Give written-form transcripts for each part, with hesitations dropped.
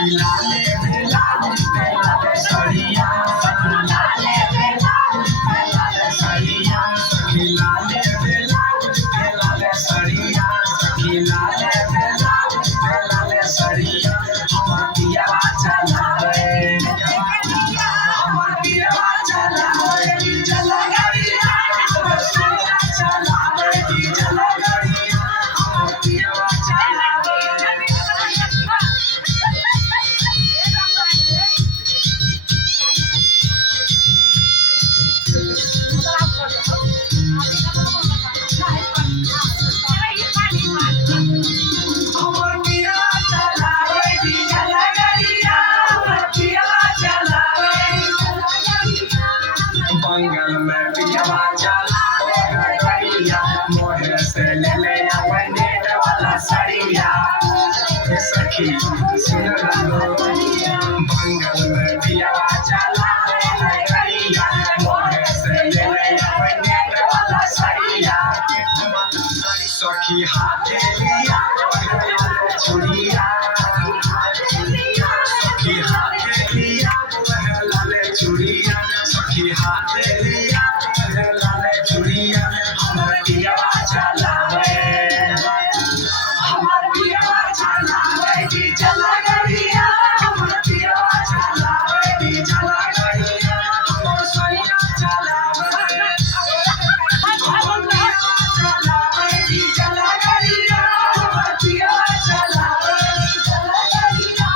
लाले लाले सड़िया लाले लाले सड़िया लाले लाले सड़िया लाले लाले सड़िया हमर पिया चलावे हमर पिया चलावे चल गाड़िया हमर पिया चलावे चल गाड़िया हमर पिया चलावे हमर पिया चलावे चल गाड़िया हमर पिया चलावे बंगल में पिया चलावे गाड़िया मोहे से ले ले आवे नेट वाला सड़िया सखी सुन लो बंगल में पिया चलावे गाड़िया मोहे से ले ले आवे नेट वाला सड़िया सखी हाथे लिया चूड़िया सखी हाथे लिया लाले चूड़िया सखी हाथे लिया लाले चूड़िया हमर पिया चलावे हमर पिया चलावे चल गाड़िया हमर पिया चलावे चल गाड़िया हमर सैया चलावे हमर पिया चलावे चल गाड़िया हमर पिया चलावे चल गाड़िया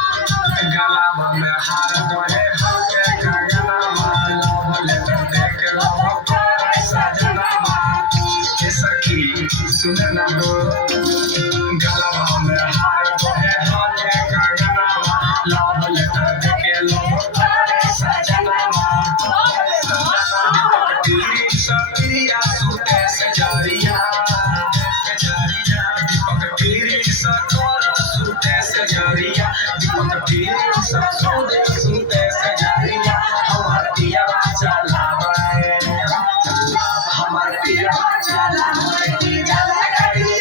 गला में हार दोहे हल्के गगना माला भले देख लो सजना सखी सुन ना हो गला में हार दोहे हल्के गगना माला भले देख लो सजना सपिया सूते सजारिया दीपक पीरी सकोर सूते सजारिया दीपक पीरी सूते सजारिया हमर पिया चलावे हमर पिया चलावे चल गाड़िया